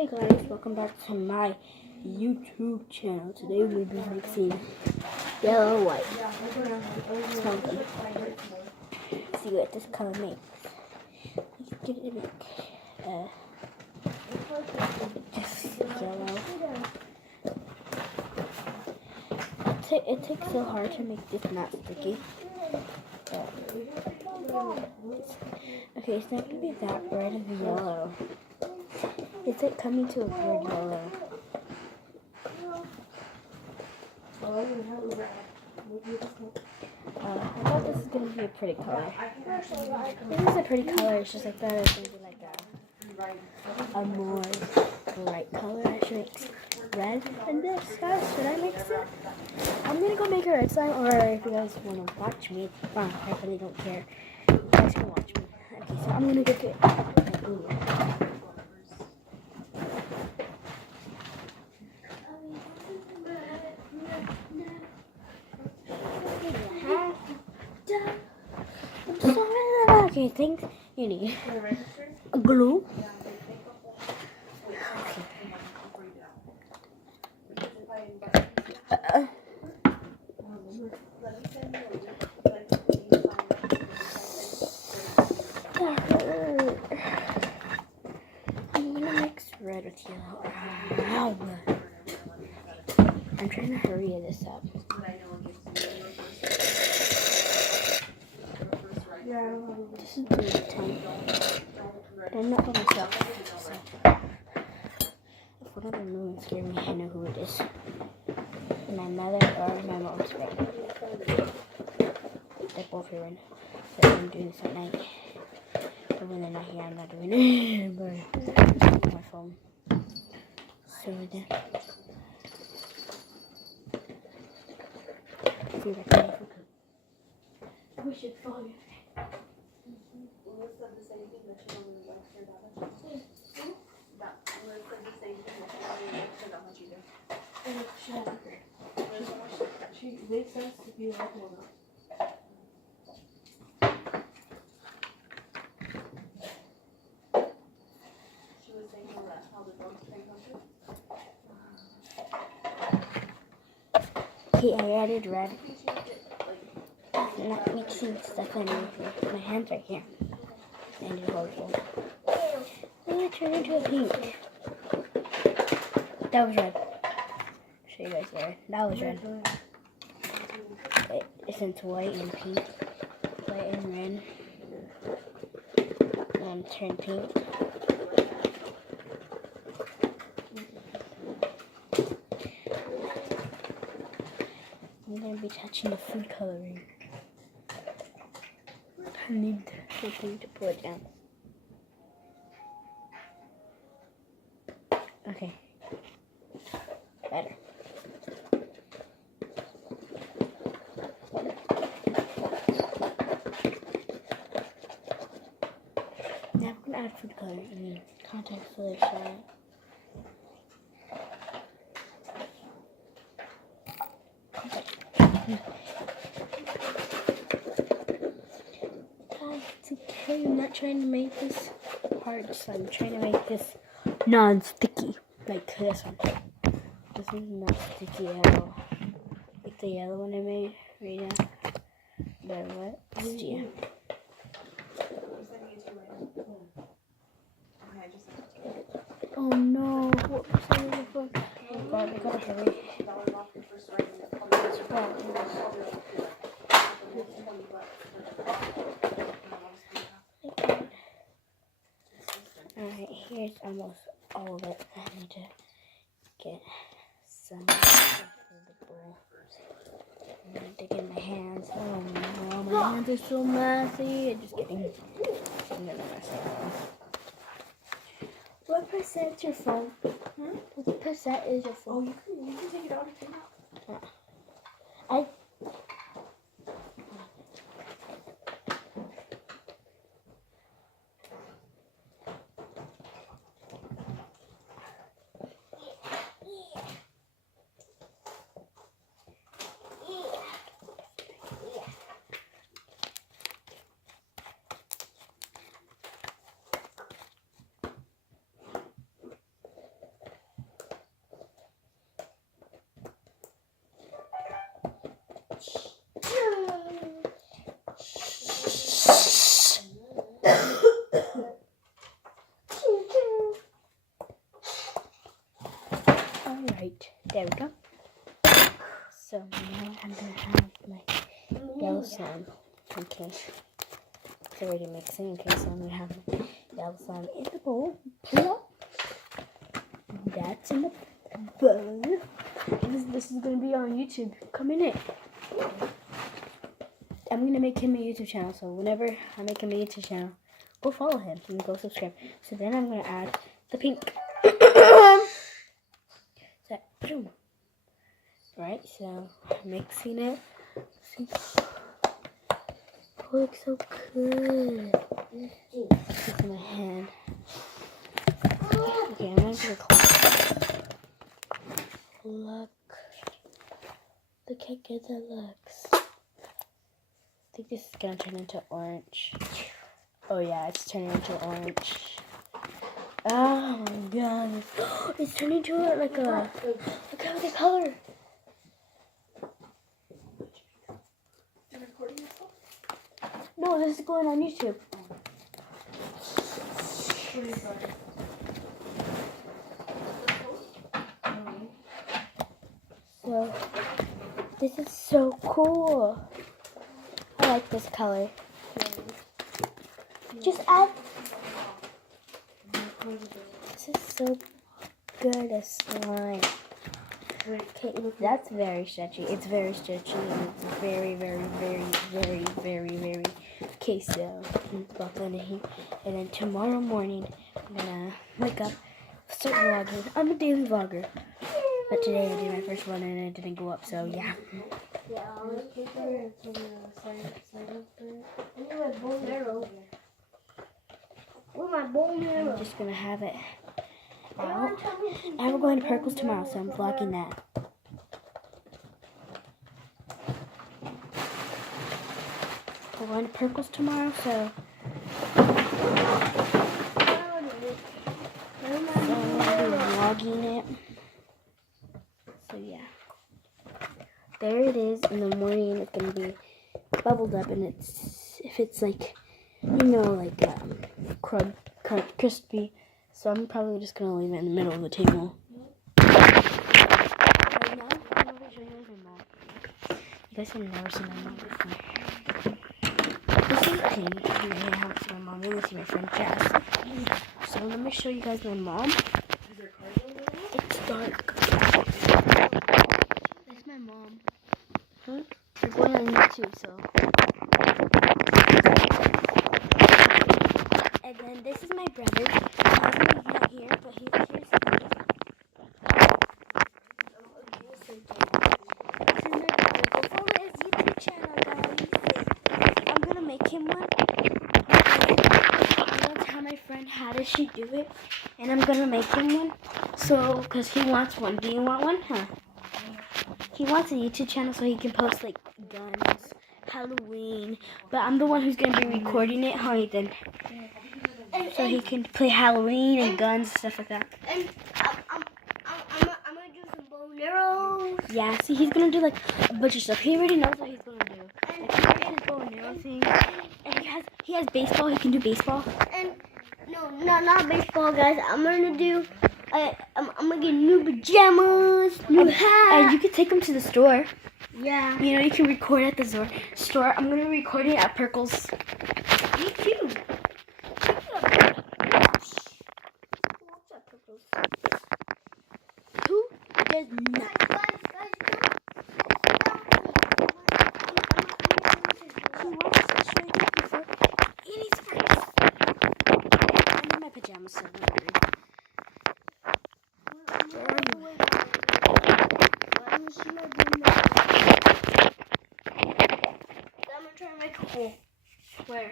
Hey guys, welcome back to my YouTube channel. Today we'll be mixing yellow, white. Something. See what this color makes. Let's get it to make just yellow. It takes so hard to make this not sticky. Okay, it's not gonna be that red and yellow. It's like coming to a weird yellow. I thought this was going to be a pretty color. This is a pretty color, it's just like that. It's going to be like a more bright color. I should make red and this. Should I mix it? I'm going to go make a red slime, or if you guys want to watch me, it's fine. I really don't care. You guys can watch me. Okay, so I'm going to go get glue. Okay, things you need a glue. I'm gonna mix red with yellow. Ow. I'm trying to hurry this up. This is really tiny. I'm not by myself. So if one of them moves scare me, I know who it is. My mother or my mom's friend. They're both here. So I'm doing this at night. But when they're not here, I'm not doing it. But on my phone. So then. See that knife. We should follow you. Liz said the same thing, that she don't really like her that much. Liz said the same thing, that she don't really like her that much either. She makes sense if you like her or not. She was saying how the dogs train hunter. Okay, I added red. I'm not mixing stuff in my hands right here. And it's horrible. I'm gonna turn into a pink. That was red. Show you guys there. That was red. It's white and pink. White and red. And turn pink. I'm gonna be touching the food coloring. I need something to pull it down. Okay. Better. Now I'm gonna add food coloring. I mean, contact solution. It's okay, I'm not trying to make this hard, so I'm trying to make this non-sticky, like this one. This is not sticky at all. Like the yellow one I made right now. But what? Yeah. Oh no, what percent is it for? Oh god, I gotta hurry. Alright, here's almost all of it. I need to get some stuff in the bowl. I'm gonna dig in my hands. Oh no, my hands are so messy. I'm just kidding. I'm gonna mess it up. What percent is your phone? What percent is your phone? Oh, you can take it out and take it out. I Alright, there we go. So now I'm gonna have my yellow slime. Okay. It's already mixing. Okay, so I'm gonna have my yellow slime in the bowl. Plop. That's in the bowl. This is gonna be on YouTube. Come in it. I'm gonna make him a YouTube channel, so whenever I make him a YouTube channel, go follow him and go subscribe. So then I'm gonna add the pink. Right, so mixing it. See? Oh, looks so good. This is my hand. Okay, I'm gonna do a close. Look how good that looks. I think this is gonna turn into orange. Oh yeah, it's turning into orange. Oh my god. It's turning into like a, look how the color. No, this is going on YouTube. So, this is so cool. I like this color. Just add. This is so good, a slime. Okay, that's very stretchy. It's very stretchy and it's very, very, very, very, very, very. Okay, so and then tomorrow morning I'm gonna wake up, start vlogging. I'm a daily vlogger, but today I did my first one and it didn't go up. So yeah. I'm just gonna have it out. And we're going to Perkles tomorrow, so I'm vlogging that. We're going to Perkles tomorrow, so I'm gonna be vlogging it. So yeah. There it is. In the morning it's gonna be bubbled up, and if it's like, you know, like crispy. So I'm probably just gonna leave it in the middle of the table. Right now, I'm gonna show you my mom. You guys have never seen my mom before. This is pink. You haven't seen my mom. You only see my friend Jess. So let me show you guys my mom. It's dark. That's my mom. Huh? We're going on YouTube, so. And then this is my brother. He's not here, but he's here. This is my brother. Go follow his YouTube channel, guys. I'm gonna make him one. One time my friend, how does she do it? And I'm gonna make him one. So, cause he wants one. Do you want one? Huh? He wants a YouTube channel so he can post like guns, Halloween. But I'm the one who's gonna be recording it, huh, Ethan? So he can play Halloween and guns and stuff like that. And I'm gonna do some bow and arrows. Yeah, see, he's gonna do like a bunch of stuff. He already knows what he's gonna do. Like, he already has bow and arrow thing. And he has baseball. He can do baseball. And no, not baseball, guys. I'm gonna do. I'm gonna get new pajamas, new hat. And you can take him to the store. Yeah. You know, you can record at the store. I'm gonna record it at Perkles. Me too. Who does not? Guys, He wants to show you before it is first. I'm in my pajamas, so don't worry. Where are you? I'm gonna try to make a hole. Where?